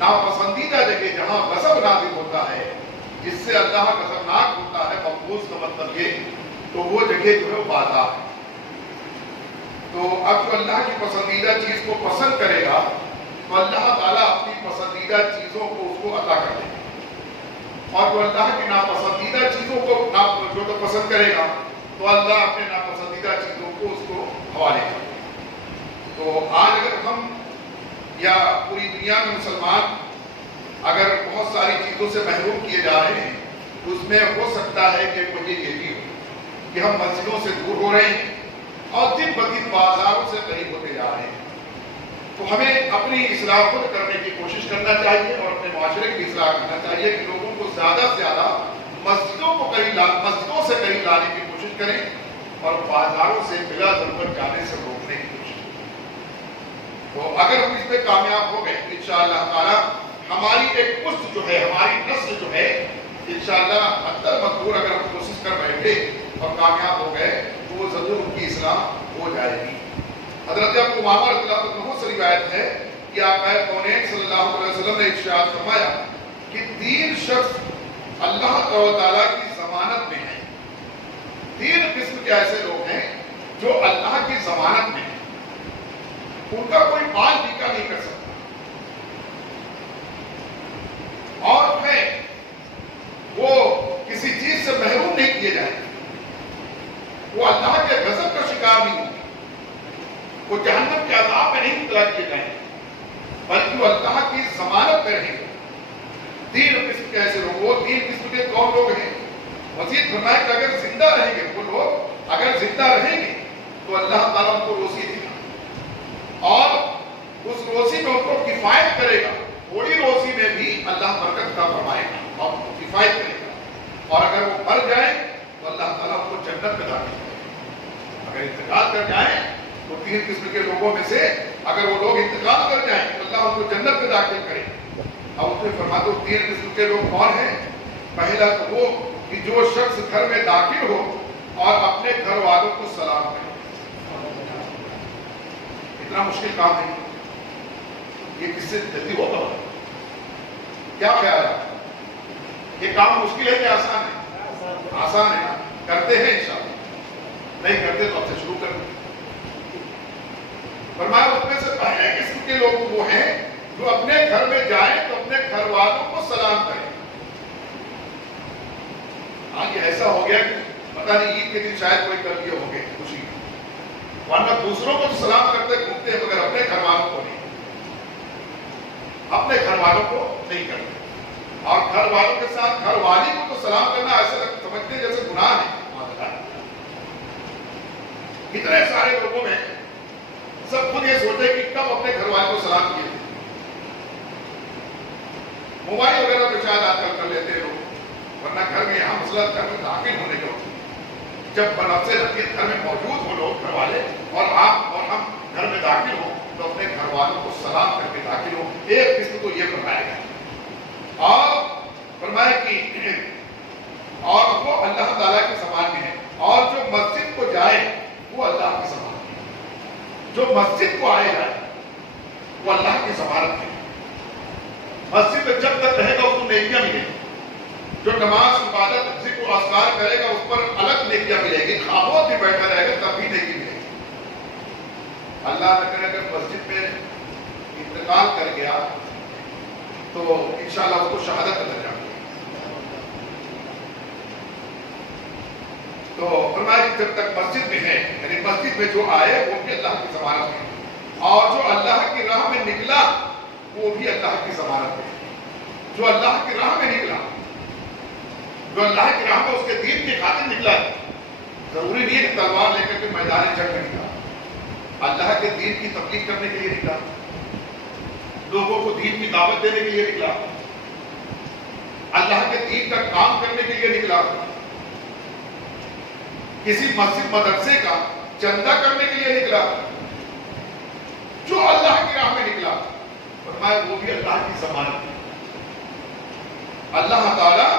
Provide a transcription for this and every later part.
ناپسندیدہ جگہ جہاں غضب نازل ہوتا ہے، جس سے اللہ غضبناک ہوتا ہے، مقبوض کا مطلب یہ، تو وہ جگہ جو ہے بازار ہے۔ تو اب جو اللہ کی پسندیدہ چیز کو پسند کرے گا تو اللہ تعالیٰ اپنی پسندیدہ چیزوں کو اس کو عطا کر دے گا، اور جو اللہ کی ناپسندیدہ چیزوں کو جو تو پسند کرے گا تو اللہ اپنے ناپسندیدہ چیزوں کو اس کو حوالے کر دے گا۔ تو آج اگر ہم یا پوری دنیا میں مسلمان اگر بہت ساری چیزوں سے محروم کیے جا رہے ہیں، تو اس میں ہو سکتا ہے کہ وجہ یہ بھی ہو کہ ہم مسجدوں سے دور ہو رہے ہیں اور دن بدن بازاروں سے قریب ہوتے جا رہے ہیں۔ تو ہمیں اپنی اصلاح خود کرنے کی کوشش کرنا چاہیے اور اپنے معاشرے کی اصلاح کرنا چاہیے کہ لوگوں کو زیادہ سے زیادہ مسجدوں سے قریب لانے کی کوشش کریں اور بازاروں سے بلا ضرورت جانے سے روکنے کی کوشش کریں۔ تو اگر ہم اس میں کامیاب ہو گئے تو انشاءاللہ تعالی ہماری ایک پشت جو ہے، ہماری نسل جو ہے، انشاءاللہ حتیٰ مقبول اگر ہم کوشش کر بیٹھے اور کامیاب ہو گئے تو وہ ضرور ان کی اصلاح ہو جائے گی۔ حضرت ابو امامہ رضی اللہ عنہ سے روایت ہے کہ آقا کونین صلی اللہ علیہ وسلم نے ارشاد فرمایا کہ 3 شخص اللہ تعالیٰ کی ضمانت میں ہیں۔ 3 قسم کے ایسے لوگ ہیں جو اللہ کی ضمانت میں ہیں، ان کا کوئی مال پیکا نہیں کر سکتا، اور ہے وہ کسی چیز سے محروم نہیں کیے جائیں، وہ اللہ کے غضب کا شکار نہیں ہوں، وہ جہنم کے عذاب میں نہیں مبتلا کیے جائیں، بلکہ وہ اللہ کی ضمانت میں رہیں گے۔ 3 قسم کے ایسے لوگ، وہ 3 قسم کے کون لوگ ہیں؟ مزید فرمایا کہ اگر زندہ رہیں گے وہ لوگ، اگر زندہ رہیں گے تو اللہ تعالیٰ ان کو روزی دے گا اور اس روزی میں ان کو کفایت کرے گا، تھوڑی روزی میں بھی اللہ برکت کا فرمائے گا اور کفایت کرے گا، اور اگر وہ مر جائیں تو اللہ تعالیٰ ان کو جنت میں داخل کرے گا۔ اگر انتقال کر جائیں تو 3 قسم کے لوگوں میں سے اگر وہ لوگ انتقال کر جائیں تو اللہ ان کو جنت میں داخل کرے گا۔ اب اس میں فرماتے ہیں 3 قسم کے لوگ کون ہیں؟ پہلا تو وہ کہ جو شخص گھر میں داخل ہو اور اپنے گھر والوں کو سلام کرے۔ اتنا مشکل کام نہیں، یہ کس سے جلدی ہوتا ہے؟ کیا خیال ہے؟ یہ کام مشکل ہے کہ آسان ہے؟ آسان ہے، کرتے ہیں انشاءاللہ، نہیں کرتے تو اب سے شروع کر دیں۔ فرمایا اس میں سے پہلے قسم کے لوگ وہ ہیں جو اپنے گھر میں جائیں تو اپنے گھر والوں کو سلام کریں۔ آج ایسا ہو گیا کہ پتہ نہیں عید کے دن شاید کوئی کر لیے ہوں گے خوشی، ورنہ دوسروں کو سلام کرتے گھومتے ہیں مگر اپنے گھر والوں کو نہیں، اپنے گھر والوں کو نہیں کرتے، اور گھر والوں کے ساتھ گھر والی کو تو سلام کرنا ایسا سمجھتے ہیں جیسے گناہ ہے۔ کتنے سارے لوگوں میں سب خود یہ سوچتے کہ کب اپنے گھر والوں کو سلام کیے، موبائل وغیرہ پہ شاید آج کل کر لیتے ہیں لوگ، ورنہ گھر میں یہاں مسئلہ گھر میں داخل ہونے کا ہوتا ہے۔ جب بنفسِ رقیق گھر میں موجود ہو لوگ گھر والے اور آپ اور ہم گھر میں داخل ہوں تو اپنے گھر والوں کو سلام کر کے داخل ہو۔ ایک قسم تو یہ فرمایا گیا، اور فرمایا کہ اور وہ اللہ تعالیٰ کی ضمان میں ہے، اور جو مسجد کو جائے وہ اللہ کی ضمان میں ہے، جو مسجد کو آئے جائے وہ اللہ کی ضمانت میں ہے۔ مسجد میں جب تک رہے گا اس کو نیکیاں ملیں گی، جو نماز عبادت ذکر و اذکار کرے گا اس پر الگ نیکیاں ملے گی، خاموش بھی بیٹھا رہے گا تب بھی نیکی ملے گی۔ اللہ نہ کرے اگر مسجد میں انتقال کر گیا تو انشاءاللہ اس کو شہادت مل جائے گی۔ تو فرمایا کہ جب تک مسجد میں ہے، یعنی مسجد میں جو آئے وہ بھی اللہ کی ضمانت میں، اور جو اللہ کی راہ میں نکلا وہ بھی اللہ کی ضمانت میں۔ جو اللہ کی راہ میں نکلا، جو اللہ کی راہ میں اس کے دین کی خاطر نکلا، ضروری نہیں ہے کہ تلوار لے کر کے میدان جنگ میں نکلا، اللہ کے دین کی تبلیغ کرنے کے لیے نکلا، لوگوں کو دین کی دعوت دینے کے لیے نکلا، اللہ کے دین کا کام کرنے کے لیے نکلا، کسی مسجد مدرسے کا چندہ کرنے کے لیے نکلا، جو اللہ کی راہ میں نکلا فرمایا وہ بھی اللہ کی ضمانت ہے۔ اللہ تعالیٰ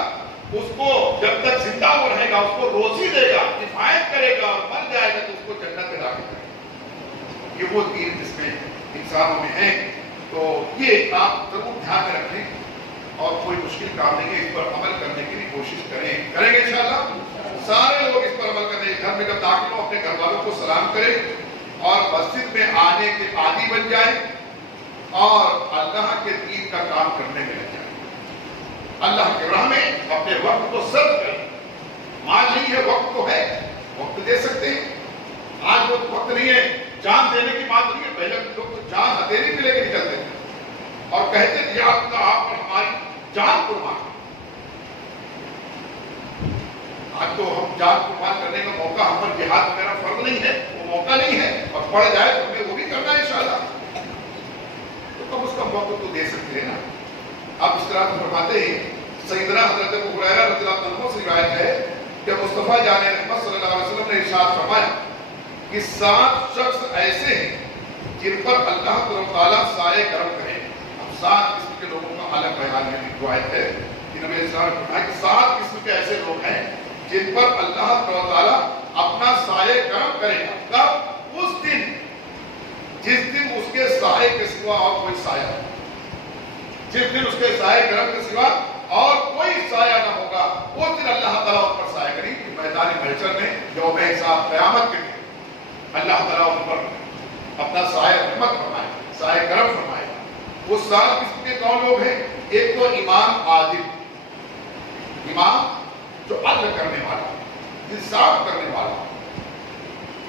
اس کو جب تک زندہ وہ رہے گا اس کو روزی دے گا، کفایت کرے گا، اور مر جائے گا تو اس کو جنت میں داخل کرے گا۔ یہ وہ 3 قسمیں انسانوں میں ہیں تو یہ آپ ضرور دھیان میں رکھیں اور کوئی مشکل کام نہیں ہے، اس پر عمل کرنے کی بھی کوشش کریں گے انشاءاللہ سارے لوگ اس پر عمل کریں. گھر میں جب داخل ہو اپنے گھر والوں کو سلام کریں اور مسجد میں آنے کے عادی بن جائیں اور اللہ کے دین کا کام کرنے میں لگ جائیں. اللہ کے راہ میں اپنے وقت کو صرف کریں. مال نہیں ہے، وقت تو ہے، وقت دے سکتے ہیں. آج وہ وقت نہیں ہے، جان دینے کی بات نہیں ہے. پہلے لوگ تو جان ہتھیلی پہ لے کے نکلتے تھے اور کہتے تھے یا اللہ آپ پر ہماری جان قربان. آج تو ہم جان قربان کرنے کا موقع ہم پر جہاد وغیرہ فرض نہیں ہے، وہ موقع نہیں ہے، اور پڑ جائے تو ہمیں وہ بھی کرنا ہے انشاءاللہ. تو کم اس کا موقع تو دے سکتے ہیں نا. آپ اس طرح فرماتے ہیں سیدنا حضرت ابو ہریرہ رضی اللہ عنہ سے روایت ہے کہ مصطفیٰ جان رحمت صلی اللہ علیہ وسلم نے ارشاد فرمایا کہ 7 شخص ایسے ہیں جن پر اللہ تعالیٰ سائے کرم کرے. اب 7 قسم کے لوگوں کا الگ بیان ہے. روایت ہے کہ نبی اسلام نے فرمایا کہ 7 قسم کے ایسے لوگ ہیں جن پر اللہ تعالیٰ اپنا سائے کرم کرے گا. کب؟ اس دن جس دن اس کے سائے کے سوا اور کوئی سایہ ہو. جس دن اس کے سائے کرم کے سوا اور کوئی سایہ نہ ہوگا اس دن اللہ تعالیٰ ان پر سایہ کریں. میدان محشر میں یوم حساب قیامت کے دن اللہ تعالیٰ ان پر اپنا سایہ رحمت فرمائے، سایہ کرم فرمائے. وہ 7 قسم کے کون لوگ ہیں؟ ایک تو امام عادل، امام جو عدل کرنے والا، انصاف کرنے والا.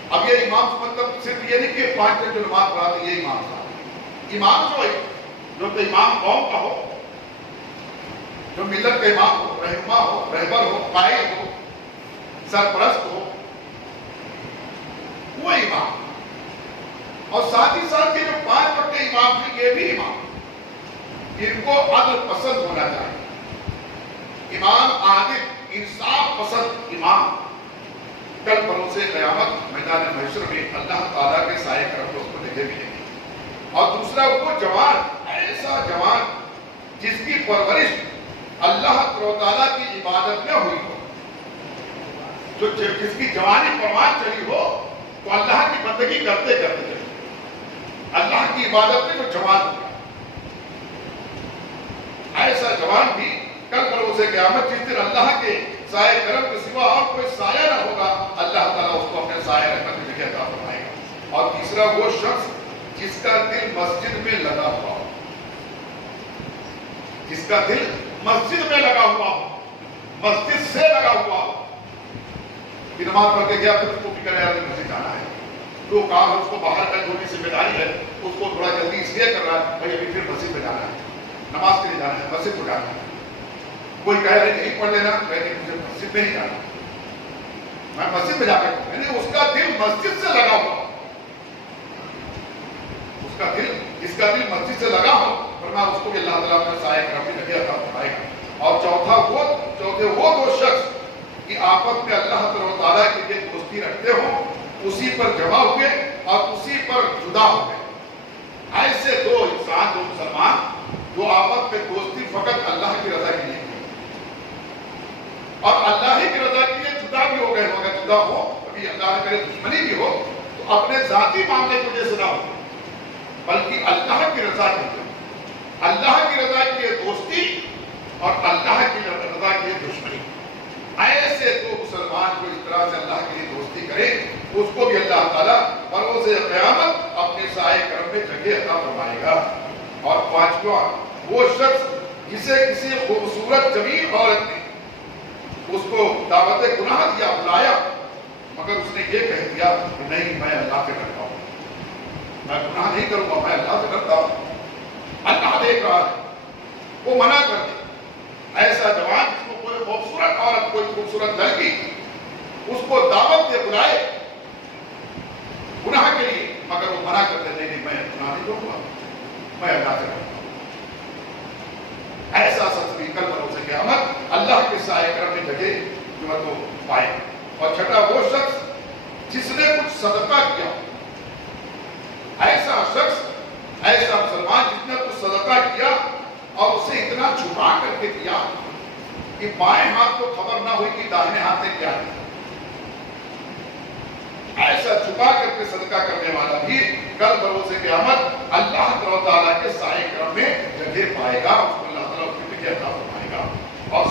اب یہ امام کا مطلب صرف یہ نہیں کہ 5 جو نماز پڑھاتے یہ امام صاحب. امام جو تو امام قوم کا ہو، جو ملت کا امام ہو، رہنما ہو، رہبر ہو، قائد ہو، سرپرست ہو، وہ امام. اور ساتھ ہی ساتھ یہ جو 5 بڑے امام ہیں یہ بھی امام، ان کو عدل پسند ہونا چاہیے. امام عادل، انصاف پسند امام کل بروز قیامت میدان محشر میں اللہ تعالیٰ کے سائے کرم کو اس کو دیکھے ملیں گے. اور دوسرا وہ جوان، ایسا جوان جس کی پرورش اللہ تعالیٰ کی عبادت میں ہوئی ہو، جس کی جوانی پروان چلی ہو تو اللہ کی بندگی کرتے کرتے چلی، اللہ کی عبادت میں جو جوان ہو ایسا جوان بھی کل بروز قیامت جس دن اللہ کے سائے کرم کے سوا اور کوئی سایہ نہ ہوگا اللہ تعالیٰ اس کو اپنے سایہ رحمت کی جگہ عطا فرمائے گا. اور تیسرا وہ شخص جس کا دل مسجد میں لگا ہوا ہو، جس کا دل مسجد میں لگا ہوا ہو، مسجد سے لگا ہوا ہو. کہ نماز پڑھ کے گیا پھر اس کو فکر ہے مسجد جانا ہے، جو کام ہے اس کو باہر کا جو بھی ذمہ داری ہے اس کو تھوڑا جلدی اس لیے کر رہا ہے بھائی ابھی پھر مسجد میں جانا ہے، نماز کے لیے جانا ہے، مسجد کو جانا ہے. کوئی کہہ رہے نہیں پڑھ لینا، کہتے مجھے مسجد میں ہی جانا، میں مسجد میں جا کر یعنی اس کا دل مسجد سے لگا ہوا، اس کا دل، جس کا دل مسجد سے لگا ہو ورنہ اس کو بھی اللہ تعالیٰ کا سایہ کرم کی جگہ عطا فرمائے گا. اور چوتھے وہ 2 شخص کہ آپس میں اللہ تعالیٰ کے لیے دوستی رکھتے ہو، اسی پر جمع ہوئے اور اسی پر جدا ہو گئے. ایسے 2 انسان، 2 مسلمان جو آپس میں دوستی فقط اللہ کی رضا کے لیے اور اللہ ہی کی رضا کے لیے جدا بھی ہو گئے، مگر جدا ہو کبھی اللہ نے کرے دشمنی بھی ہو تو اپنے ذاتی معاملے کی وجہ سے نہ ہو بلکہ اللہ کی رضا کے لیے، اللہ کی رضا کے لیے دوستی اور اللہ کی رضا کے لیے دشمنی. ایسے 2 مسلمان کو اس طرح سے اللہ کے لیے دوستی کرے اس کو بھی اللہ تعالیٰ بروز قیامت اپنے سائے کرم میں جگہ عطا فرمائے گا. اور 5واں وہ شخص جسے کسی خوبصورت جمیل عورت نے اس کو دعوت گناہ دیا، بلایا، مگر اس نے یہ کہہ دیا کہ نہیں میں اللہ سے ڈرتا ہوں، میں گناہ نہیں کروں گا، میں اللہ سے ڈرتا ہوں، اللہ دیکھ رہا ہے، وہ منع کر دے. ایسا جوان جس کو کوئی خوبصورت عورت، کوئی خوبصورت لڑکی اس کو دعوت دے بلائے گناہ کے لیے مگر وہ منع کر دے نہیں میں گناہ نہیں کروں گا، میں اللہ سے ڈرتا ہوں. ایسا شخص بھی کل بروز قیامت اللہ کے سائے کرم میں جگہ جو ہے تو پائے. اور 6واں وہ شخص جس نے کچھ صدقہ کیا، ایسا شخص، ایسا مسلمان جس نے کچھ صدقہ کیا اور اسے اتنا چھپا کر کے دیا کہ بائیں ہاتھ کو خبر نہ ہوئی کہ داہنے ہاتھ نے کیا کیا. ایسا چھپا کر کے صدقہ کرنے والا بھی کل بروز قیامت اللہ تعالیٰ کے سائے